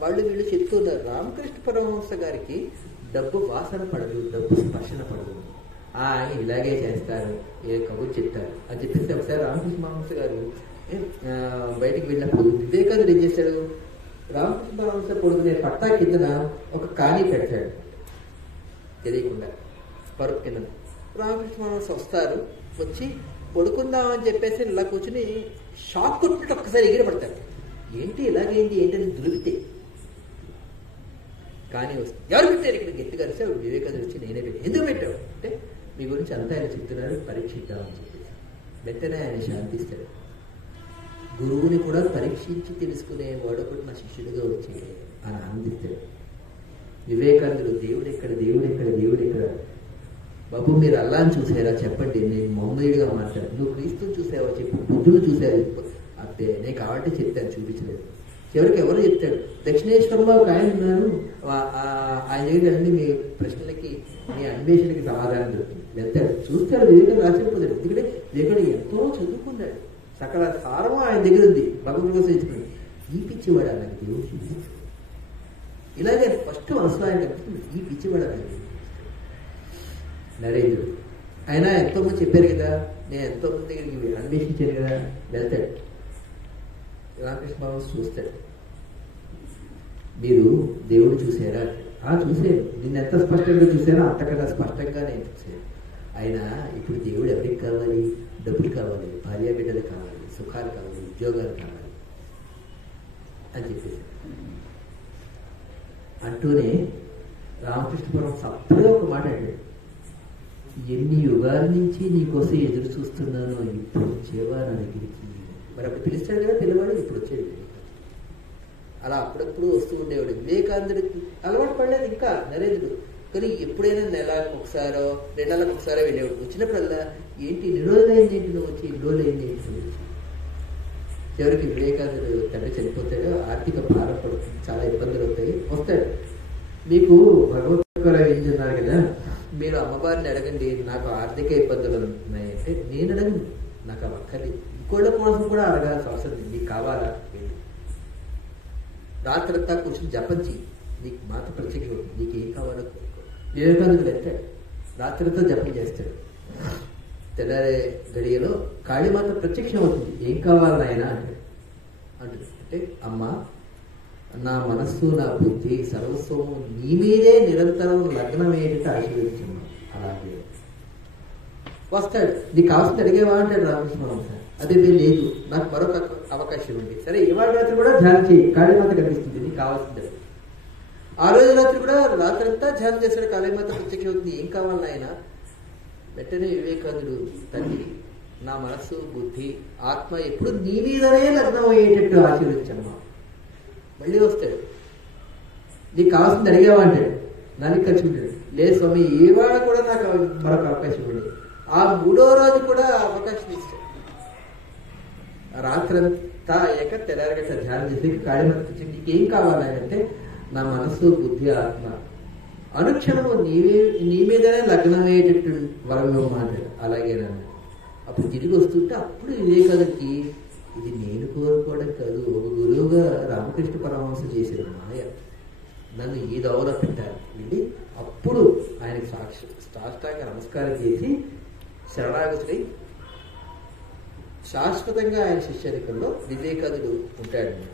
వీళ్ళు చెప్తున్నారు, రామకృష్ణ పరమహంస గారికి డబ్బు వాసన పడదు, డబ్బు స్పర్శన పడదు, ఆయన ఇలాగే చేస్తారు, ఏ కబుర్లు చెప్తారు అని చెప్పేసి ఒకసారి రామకృష్ణ పరమహంస గారు బయటికి వెళ్ళినప్పుడు వివేకానంద ఏం చేశాడు, రామకృష్ణ పరమహంస పడుకునే పట్టా కిందన ఒక కాణి పెడతాడు తెలియకుండా పరుపు కింద. రామకృష్ణ పరమహంస వస్తారు, వచ్చి పడుకుందామని చెప్పేసి ఇలా కూర్చుని షాక్ కొట్టినట్టు ఒక్కసారి ఎగిరి పడతాడు. ఏంటి ఇలాగేంటి ఏంటని దులిపితే కానీ వస్తుంది. ఎవరు పెట్టారు ఇక్కడ గట్టిగా కలిసి వివేకానంద వచ్చి నేనే పెట్టాను. ఎందుకు పెట్టావు అంటే మీ గురించి అంతా ఆయన చెప్తున్నారు, పరీక్షిద్దామని చెప్పేసి. వెంటనే ఆయన శాంతిస్తాడు. గురువుని కూడా పరీక్షించి తెలుసుకునే వాడు కూడా నా శిష్యుడిగా వచ్చి అని ఆనందిస్తాడు. వివేకానందుడు దేవుడు ఎక్కడ దేవుడు ఎక్కడ దేవుడు ఎక్కడ, బాబు మీరు అల్లాని చూసారా చెప్పండి, నేను మమ్మీడిగా మాట్లాడు, నువ్వు క్రీస్తుని చూసావా చెప్పు, బుద్ధుడు చూసావా చెప్పు, అబ్బే నేను కావాలంటే చెప్తాను, చూపించలేదు. చివరికి ఎవరు చెప్తాడు, దక్షిణేశ్వరంలో ఒక ఆయన ఉన్నారు, ఆయన దగ్గర మీ ప్రశ్నలకి మీ అన్వేషణకి సమాధానం దొరుకుతుంది. వెళ్తాడు, చూస్తాడు, వివేకానంద రాసిపోతాడు. ఎందుకంటే వివేకానంద ఎంతో చదువుకున్నాడు, సకల సారము ఆయన దగ్గర ఉంది, భగవంతుడి కోసం ఇచ్చుకున్నాడు. ఈ పిచ్చివాడు అలాగే దేవుడు ఇలాగే ఫస్ట్ మనసులో ఆయన కనిపిస్తుంది, ఈ పిచ్చివాడు అలాగే నరేంద్రుడు. ఆయన ఎంతోమంది చెప్పారు కదా, నేను ఎంతోమంది దగ్గరికి అన్వేషించాను కదా, వెళ్తాడు. రామకృష్ణ పరమహంస చూస్తాడు, మీరు దేవుడు చూసారా? చూసాను, నిన్ను ఎంత స్పష్టంగా చూసానో అంతకన్నా స్పష్టంగా నేను చూశాను. ఆయన ఇప్పుడు దేవుడు ఎవరికి కావాలి? డబ్బులు కావాలి, భార్య బిడ్డలు కావాలి, సుఖాలు కావాలి, ఉద్యోగాలు కావాలి అని చెప్పేసి అంటూనే రామకృష్ణ పరమహంస అప్పుడే ఒక మాట అంటాడు, ఎన్ని యుగాల నుంచి నీకోసం ఎదురు చూస్తున్నానో, ఇప్పుడు వచ్చేవా నా దగ్గరికి. మరి అప్పుడు పిలుస్తాడు కదా పిల్లవాడు, ఇప్పుడు వచ్చేది. అలా అప్పుడప్పుడు వస్తూ ఉండేవాడు. వివేకానందుడికి అలవాటు పడలేదు ఇంకా నరేంద్రుడు, కానీ ఎప్పుడైనా నెలకు ఒకసారో 2 నెలలకు ఒకసారో వెళ్ళేవాడు. వచ్చినప్పుడల్లా ఏంటి ఇన్ని రోజులైంది ఏంటి నువ్వు వచ్చి, ఇన్ని రోజులైంది ఏంటి. చివరికి వివేకానందుడు తండ్రి చనిపోతాడు, ఆర్థిక భారం పడుతుంది, చాలా ఇబ్బందులు అవుతాయి. వస్తాడు, మీకు భగవద్గీతలో ఏం చెన్నారు కదా, మీరు అమ్మవారిని అడగండి, నాకు ఆర్థిక ఇబ్బందులు ఉన్నాయంటే నేను అడగను, నాకు అవి అక్కర్లేదు, ఇంకోళ్ళ కోసం కూడా అడగాల్సిన అవసరం లేదు, నీకు కావాలా రాత్రంతా కూర్చొని జపం చెయ్యి, నీకు మాత ప్రత్యేక నీకు ఏం కావాలో వివేకానందుడు వెళ్తాడు, రాత్రితో జపం చేస్తాడు. తెల్లారే గడియలో కాళీమాత ప్రత్యక్షం అవుతుంది, ఏం కావాలి నాయన అంటుంది. అంటే అమ్మ, నా మనస్సు నా బుద్ధి సర్వస్వము నీ మీదే నిరంతరం లగ్నమయ్యేటట్టు ఆశీర్వదించమ్మా. అలాగే వస్తాడు, నీకు కావాల్సింది అడిగేవా అంటాడు రామకృష్ణ పరమహంస. అదే లేదు, నాకు మరొక అవకాశం ఉంది. సరే ఇవాళ రాత్రి కూడా ధ్యానం చేయి, కాళీమాత కనిపిస్తుంది, నీకు కావాల్సింది. ఆ రోజు రాత్రి కూడా రాత్రంతా ధ్యానం చేస్తాడు, కాళీమాత ప్రత్యక్షం అవుతుంది, ఏం కావాలి ఆయన. వెంటనే వివేకానందుడు, తండ్రి నా మనస్సు బుద్ధి ఆత్మ ఎప్పుడు నీ మీదనే లగ్నం అయ్యేటట్టు ఆశీర్వదించమ్మా. మళ్ళీ వస్తాడు, నీకు కావాల్సింది అడిగావా అంటాడు, దానికి ఖర్చుకుంటాడు. లేదు స్వామి ఇవాళ కూడా నాకు మరొక అవకాశం ఉంది. ఆ 3వ రోజు కూడా అవకాశం ఇస్తాడు. రాత్రంతా అయ్యాక తెల్లారగట్ట ధ్యానం చేసి కాళీమాత ప్రత్యక్షం, నీకేం కావాలంటే నా మనస్సు బుద్ధి ఆత్మ అనుక్షణము నీ మీదనే లగ్నమయ్యేటట్టు వరం ఇవ్వమంటాడు. అలాగేనన్నా. అప్పుడు తిరిగి వస్తుంటే అప్పుడు వివేకానందకి ఇది నేను కోరుకోవడం కాదు, ఒక గురువుగా రామకృష్ణ పరమహంస చేసిన మాయ, నన్ను ఈ దోవలో పెట్టారు వెళ్ళి. అప్పుడు ఆయనకి సాష్టాంగ నమస్కారం చేసి శరణాగతుడై శాశ్వతంగా ఆయన శిష్యరికంలో వివేకానందుడు ఉంటాడనమాట.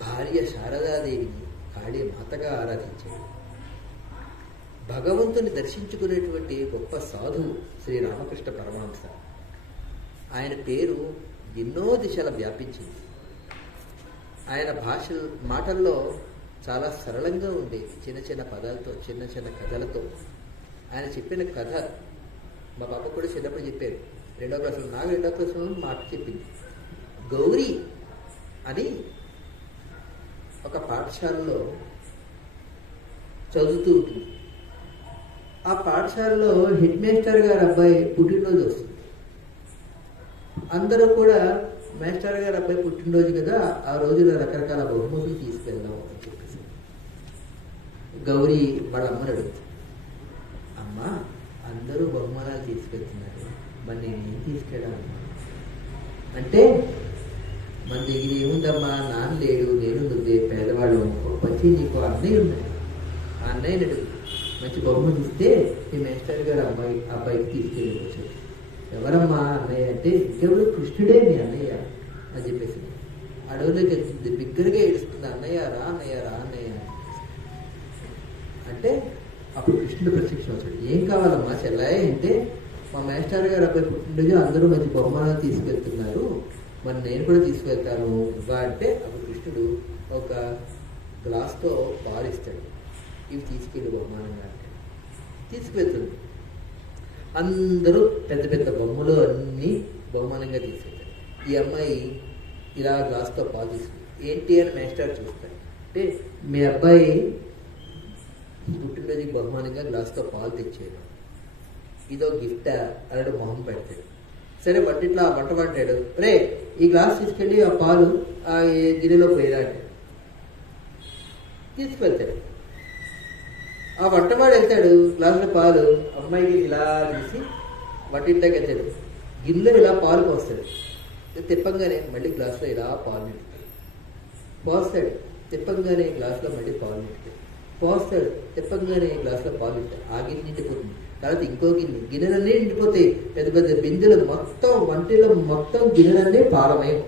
భార్య శారదాదేవిని కాళీ మాతగా ఆరాధించాడు. భగవంతుని దర్శించుకునేటువంటి గొప్ప సాధువు శ్రీ రామకృష్ణ పరమహంస. ఆయన పేరు ఎన్నో దిశల వ్యాపించింది. ఆయన మాటల్లో చాలా సరళంగా ఉండేది, చిన్న చిన్న పదాలతో, చిన్న చిన్న కథలతో. ఆయన చెప్పిన కథ మా పాప కూడా చిన్నప్పుడు చెప్పారు. 2వ క్లాసులో, నాకు 2వ క్లాసులో మాట చెప్పింది. గౌరీ అని ఒక పాఠశాలలో చదువుతూ ఉంటుంది. ఆ పాఠశాలలో హెడ్ మాస్టర్ గారి అబ్బాయి పుట్టినరోజు వస్తుంది. అందరూ కూడా మాస్టర్ గారి అబ్బాయి పుట్టినరోజు కదా, ఆ రోజున రకరకాల బహుమతులు తీసుకెళ్దాం అని చెప్పేసి గౌరీ వాళ్ళ అమ్మని అడుగుతుంది. అమ్మ, అందరూ బహుమానాలు తీసుకెళ్తున్నారు, మరి నేనేం తీసుకెళ్ళాలమ్మా అంటే, మన దగ్గర ఏముందమ్మా, నాన్న లేడు, నేను నువ్వే పేదవాడు, వచ్చి నీకు అన్నయ్య ఉన్నాడు, ఆ అన్నయ్యని అడుగు, మంచి బహుమతి ఇస్తే ఈ మాస్టర్ గారు అబ్బాయికి తీసుకెళ్ళవచ్చు. ఎవరమ్మా అన్నయ్య అంటే, ఇంకెవరు, కృష్ణుడే మీ అన్నయ్య అని చెప్పేసి అడవులోకి వెళ్తుంది. బిగ్గరగా ఏడుస్తుంది, అన్నయ్య రా, అన్నయ్య రా, అన్నయ్య అంటే అప్పుడు కృష్ణుడు ప్రత్యక్షం వచ్చాడు. ఏం కావాలమ్మా చెల్లాయి అంటే, మా మాస్టర్ గారు అబ్బాయి పుట్టినరోజు అందరూ మంచి బహుమానాలు తీసుకెళ్తున్నారు, మరి నేను కూడా తీసుకెళ్తాను ఇవ్వ అంటే, అప్పుడు కృష్ణుడు ఒక గ్లాస్తో పాలిస్తాడు. ఇవి తీసుకెళ్ళి బహుమానంగా అంటే తీసుకువెళ్తుంది. అందరూ పెద్ద పెద్ద బొమ్మలు అన్నీ బహుమానంగా తీసుకెళ్తారు. ఈ అమ్మాయి ఇలా గ్లాస్తో పాలు తీసుకుంది. ఏంటి అని మాస్టర్ చూస్తాడు. అంటే మీ అబ్బాయి పుట్టినరోజుకి బహుమానంగా గ్లాస్తో పాలు తెచ్చాడు, ఇదో గిఫ్ట్ అన్నాడు. మొహం పెడతాడు. సరే వంటిట్లా వంట పడ్డాడు. రే, ఈ గ్లాస్ తీసుకెళ్ళి ఆ పాలు ఆ గిన్నెలో పోయిరా అంటే తీసుకువెళ్తాడు. ఆ వంటవాడు వెళ్తాడు, గ్లాసులో పాలు అమ్మాయికి ఇలా తీసి వంటింట్లోకి వెళ్తాడు. గిన్నెలో ఇలా పాలు పోస్తాడు. తిప్పంగానే మళ్ళీ గ్లాసులో ఇలా పాలు నింపుతాడు. పోస్తాడు, తిప్పంగానే గ్లాసులో మళ్ళీ పాలు నింపుతాడు. పోస్తాడు, తిప్పంగానే గ్లాసులో పాలు నింపుతాడు. ఆ గిన్నె నిండిపోతుంది. తర్వాత ఇంకో గిన్నెలన్నీ నిండిపోతాయి. పెద్ద పెద్ద బిందెలు మొత్తం, వంటిలో మొత్తం గిన్నెలన్నీ పాలమయం.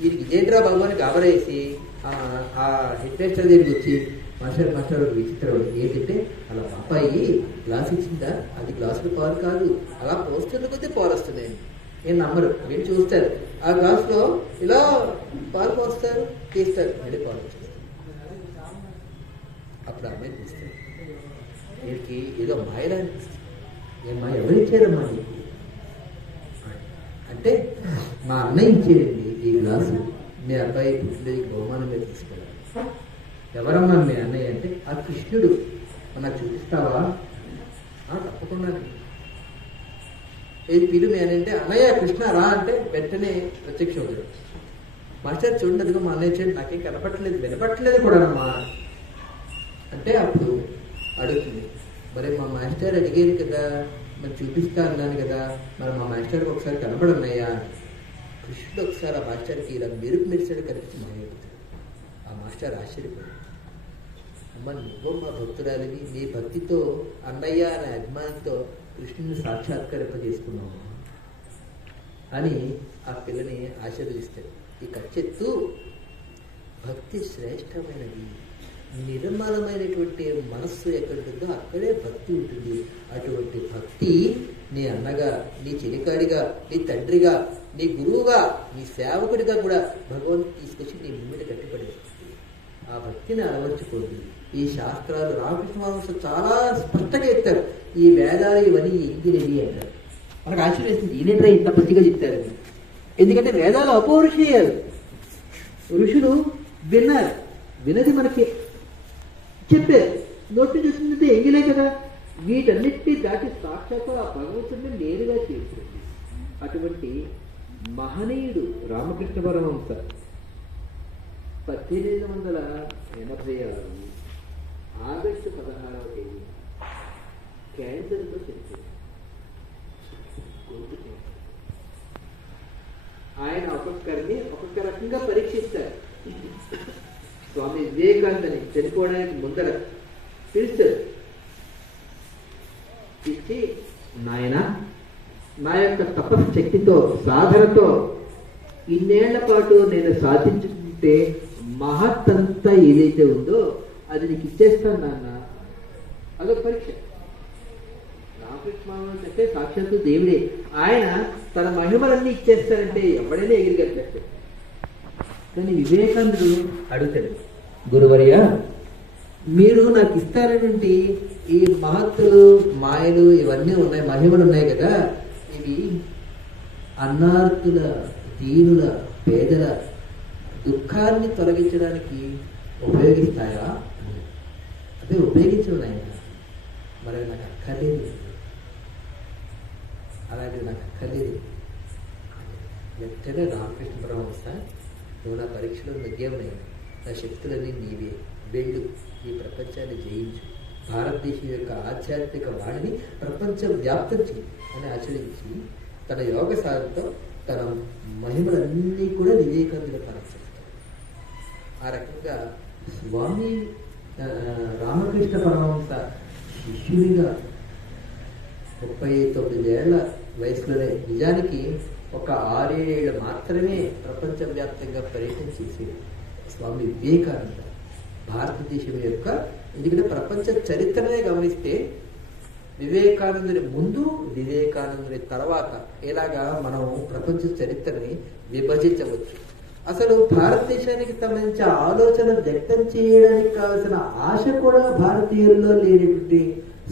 వీరికి ఇదేంట్రా భగవానికి ఆవరేసి ఆ హెడ్ మాస్టర్ దగ్గరికి వచ్చి, మాస్టర్ ఒక విచిత్రం ఏంటంటే, అలా అబ్బాయి గ్లాస్ ఇచ్చిందా, అది గ్లాసులో పాలు కాదు, అలా పోస్తున్న కొద్దీ పాలు వస్తున్నాయి. ఏం నమ్మరు, వీళ్ళు చూస్తారు. ఆ గ్లాసులో ఇలా పాలు పోస్తారు, తీస్తారు, మళ్ళీ పాలు వచ్చేస్తారు. అప్పుడు అమ్మాయి తీస్తారు. వీరికి ఏదో మాయలా అనిపిస్తుంది. ఏమ్మా, ఎవరిచ్చారమ్మా నీకు అంటే, మా అన్నయ్య ఇచ్చేయండి ఈ గ్లాసు, మీ అబ్బాయి పుట్టినరోజుకి బహుమానంగా తీసుకెళ్ళాలి. ఎవరమ్మా మీ అన్నయ్య అంటే, ఆ కృష్ణుడు, నాకు చూపిస్తావా? తప్పకుండా. ఏది పిలుమి అని అంటే, అన్నయ్య కృష్ణ రా అంటే వెంటనే ప్రత్యక్షం అవుతాడు. మాస్టర్ చూడండి, అదిగో మా అన్నయ్య చేయండి, నాకేం కనపట్టలేదు, వినపట్టలేదు కూడానమ్మా అంటే అప్పుడు అడుగుతుంది, మరి మా మాస్టర్ అడిగేది కదా, మరి చూపిస్తా అన్నాను కదా, మరి మా మాస్టర్కి ఒకసారి కనపడన్నాయా? కృష్ణుడు ఒకసారి ఆ మాస్టర్కి ఇలా మెరుపు మెరిసాడు కనిపించి మాట్లాడుతాడు. ఆ మాస్టర్ ఆశ్చర్యపోయాడు. అమ్మ, నువ్వు మా భక్తురాలివి, నీ భక్తితో, అన్నయ్య అనే అభిమానంతో కృష్ణుని సాక్షాత్కరింపజేసుకున్నాము అని ఆ పిల్లని ఆశీర్వదిస్తాడు. ఈ కచ్చెత్తు భక్తి శ్రేష్టమైనది, నిర్మలమైనటువంటి మనస్సు ఎక్కడుంటుందో అక్కడే భక్తి ఉంటుంది. అటువంటి భక్తి నీ అన్నగా, నీ చెలికాడిగా, నీ తండ్రిగా, నీ గురువుగా, నీ సేవకుడిగా కూడా భగవంతుడు తీసుకొచ్చి నీ ముందు కట్టిపడేస్తుంది. ఆ భక్తిని అలవర్చుకోండి. ఈ శాస్త్రాలు రామకృష్ణ మహర్షి చాలా స్పష్టంగా చెప్తారు. ఈ వేదాలు ఇవన్నీ ఎంగినవి అంటారు. మనకు ఆశ్చర్యం వేస్తుంది, ఈయనట్రా ఇంత మంచిగా చెప్తారు. ఎందుకంటే వేదాలు అపౌరుషేయాలు, ఋషులు విన్నారు, వినది మనకి చెప్పారు, నోటి చూసిందంటే ఎంగిలే కదా. వీటన్నిటినీ దాటి సాక్షాత్ ఆ భగవంతుడిని నేరుగా చేస్తుంది. అటువంటి మహనీయుడు రామకృష్ణ పరమహంస 1886 ఆగస్టు 16వ తేదీ క్యాన్సర్తో చనిపోయారు. ఆయన ఒక్కొక్కరిని ఒక్కొక్క రకంగా పరీక్షిస్తారు. స్వామి వివేకానందని చనిపోవడానికి ముందర పిలుస్తారు. పిలిచి, నాయన, నా యొక్క తపశక్తితో, సాధనతో ఇన్నేళ్ల పాటు నేను సాధించుకుంటే మహత్తంతా ఏదైతే ఉందో అది నీకు ఇచ్చేస్తాను నాన్న. అదొక పరీక్ష. రామకృష్ణ పరమహంస అంటే సాక్షాత్తు దేవుడే. ఆయన తన మహిమలన్నీ ఇచ్చేస్తారంటే ఎవడైనా ఎగిరిగట్టు. కానీ వివేకానందుడు అడుగుతాడు, గురువర్య మీరు నాకు ఇస్తారనేటువంటి ఈ మహత్తులు మాయలు ఇవన్నీ ఉన్నాయి, మహిమలు ఉన్నాయి కదా, ఇవి అన్నార్తుల దీనుల పేదల దుఃఖాన్ని తొలగించడానికి ఉపయోగిస్తాయా? అదే ఉపయోగించడం ఆయన, మరి నాకు అక్కర్లేదు, అలాంటివి నాకు అక్కర్లేదు. వెంటనే రామకృష్ణ పరమహంస, నువ్వు నా పరీక్షలో నెగ్గావున్నాయి, నా శక్తులన్నీ నీవే, వెళ్ళు ఈ ప్రపంచాన్ని జయించు, భారతదేశం యొక్క ఆధ్యాత్మిక వాణిని ప్రపంచం వ్యాప్తం చేయి అని ఆచరించి తన యోగ సాధనతో తన మహిమలన్నీ కూడా వివేకానందుడు పరచేస్తాడు. ఆ రకంగా స్వామి రామకృష్ణ పరమహంస శిష్యునిగా 39 ఏళ్ల వయసులోనే, నిజానికి ఒక 6-7 ఏళ్ళు మాత్రమే ప్రపంచవ్యాప్తంగా పర్యటన చేసేది స్వామి వివేకానంద. భారతదేశం యొక్క, ఎందుకంటే ప్రపంచ చరిత్రనే గమనిస్తే వివేకానందుని ముందు వివేకానందుని తర్వాత ఇలాగా మనం ప్రపంచ చరిత్రని విభజించవచ్చు. అసలు భారతదేశానికి సంబంధించిన ఆలోచన వ్యక్తం చేయడానికి కావలసిన ఆశ కూడా భారతీయుల్లో లేనటువంటి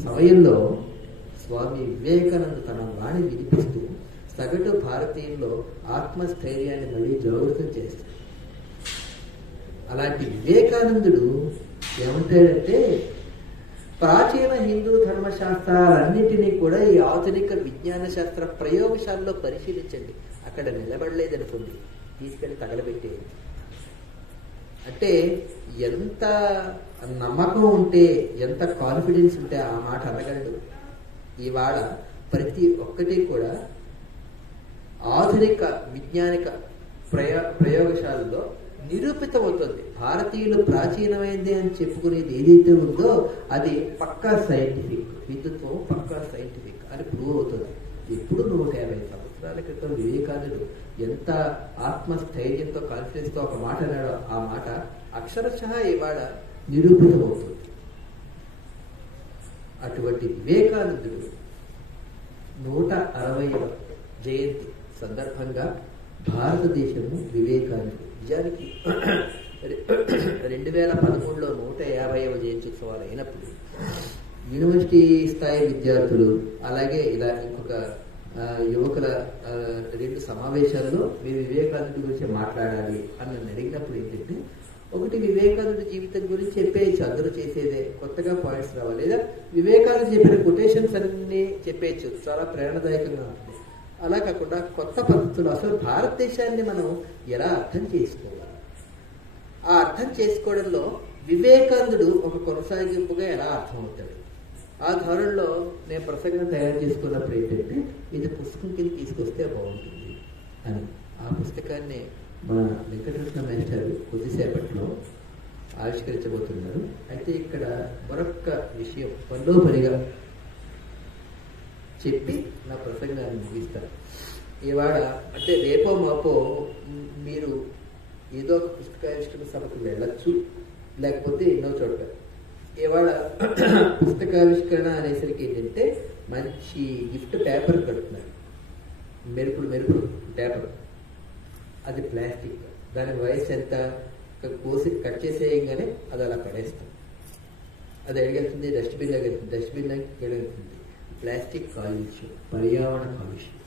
సమయంలో స్వామి వివేకానంద తన వాణి వినిపిస్తూ సగటు భారతీయుల్లో ఆత్మస్థైర్యాన్ని మళ్ళీ జాగృతం చేస్తాడు. అలాంటి వివేకానందుడు ఏమంటాడంటే, ప్రాచీన హిందూ ధర్మశాస్త్రాలన్నింటినీ కూడా ఈ ఆధునిక విజ్ఞాన శాస్త్ర ప్రయోగశాలలో పరిశీలించండి, అక్కడ నిలబడలేదనుకోండి తీసుకెళ్లి తగలబెట్టేది. అంటే ఎంత నమ్మకం ఉంటే, ఎంత కాన్ఫిడెన్స్ ఉంటే ఆ మాట అనగలడు. ఇవాళ ప్రతి ఒక్కటి కూడా ఆధునిక విజ్ఞానిక ప్రయోగశాలలో నిరూపితమవుతుంది. భారతీయులు ప్రాచీనమైంది అని చెప్పుకునేది ఏదైతే ఉందో అది పక్కా సైంటిఫిక్, హిందుత్వం పక్కా సైంటిఫిక్ అని ప్రూవ్ అవుతుంది. ఇప్పుడు 150 సంవత్సరాల క్రితం వివేకానందుడు ఎంత ఆత్మస్థైర్యంతో కాన్ఫిడెన్స్తో ఒక మాట అన్నాడో ఆ మాట అక్షరశః ఇవాళ నిరూపితమవుతుంది. అటువంటి వివేకానందుడు 160వ జయంతి సందర్భంగా భారతదేశము వివేకానందుడు నిజానికి 2013లో 150వ జయంత్యుత్సవాలు అయినప్పుడు యూనివర్సిటీ స్థాయి విద్యార్థులు అలాగే ఇలా ఇంకొక యువకుల 2 సమావేశాల్లో మీరు వివేకానందుడి గురించి మాట్లాడాలి అని నన్ను అడిగినప్పుడు ఏంటంటే, ఒకటి వివేకానంద జీవితం గురించి చెప్పేయచ్చు, అందరూ చేసేదే, కొత్తగా పాయింట్స్ రావాలి, లేదా వివేకానంద చెప్పిన కొటేషన్స్ అన్ని చెప్పేయచ్చు, చాలా ప్రేరణాదాయకంగా ఉంటుంది. అలా కాకుండా కొత్త పద్ధతులు, అసలు భారతదేశాన్ని మనం ఎలా అర్థం చేసుకోవాలి, ఆ అర్థం చేసుకోవడంలో వివేకానందుడు ఒక కొనసాగింపుగా ఎలా అర్థమవుతాడు, ఆ ధోరణిలో నేను ప్రసంగం తయారు చేసుకున్నప్పుడు ఏంటంటే, ఇది పుస్తకం కింద తీసుకొస్తే బాగుంటుంది అని. ఆ పుస్తకాన్ని మన వెంకటరత్న మేస్టర్ కొద్దిసేపట్లో ఆవిష్కరించబోతున్నారు. అయితే ఇక్కడ మరొక్క విషయం పనిలో పనిగా చెప్పి నా ప్రసంగాన్ని ముగిస్తాను. ఇవాళ అంటే రేపో మాపో మీరు ఏదో ఒక పుస్తకావిష్కరణ సభకు వెళ్ళచ్చు, లేకపోతే ఎన్నో చోట్ల. ఇవాళ పుస్తకావిష్కరణ అనేసరికి ఏంటంటే మంచి గిఫ్ట్ పేపర్ కడుతున్నారు, మెరుపుడు పేపర్, అది ప్లాస్టిక్, దాని వయసు ఎంత, కోసి కట్ చేసేయంగానే అది అలా పడేస్తాం, అది ఎడగలుగుతుంది, డస్ట్బిన్ వెళ్తుంది, డస్ట్బిన్ ఎడగలుగుతుంది. ప్లాస్టిక్ కాలుష్యం, పర్యావరణ కాలుష్యం.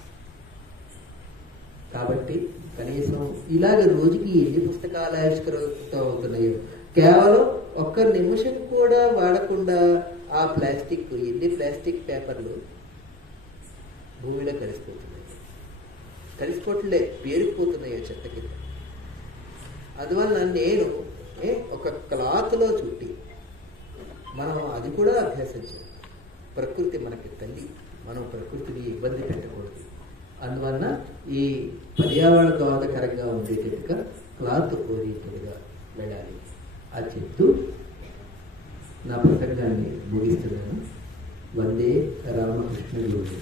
కాబట్టి కనీసం ఇలాగ రోజుకి ఎన్ని పుస్తకాలు ఆవిష్కృత అవుతున్నాయో, కేవలం ఒక్క నిమిషం కూడా వాడకుండా ఆ ప్లాస్టిక్, ఎన్ని ప్లాస్టిక్ పేపర్లు భూమిలో కలిసిపోవట్లే, పేరుకుపోతున్నాయో చెత్త కింద. అందువల్ల నేను ఒక క్లాత్లో చుట్టి మనం అది కూడా అభ్యాసం చేయాలి. ప్రకృతి మనకి తల్లి, మనం ప్రకృతిని ఇబ్బంది పెట్టకూడదు. అందువల్ల ఈ పర్యావరణ దోహదకరంగా ఉండేటట్టుగా క్లాత్ ఓరియంటెడ్గా వెళ్ళాలి అని చెప్తూ నా ప్రసంగాన్ని ముగిస్తున్నాను. వందే రామకృష్ణ గురువు.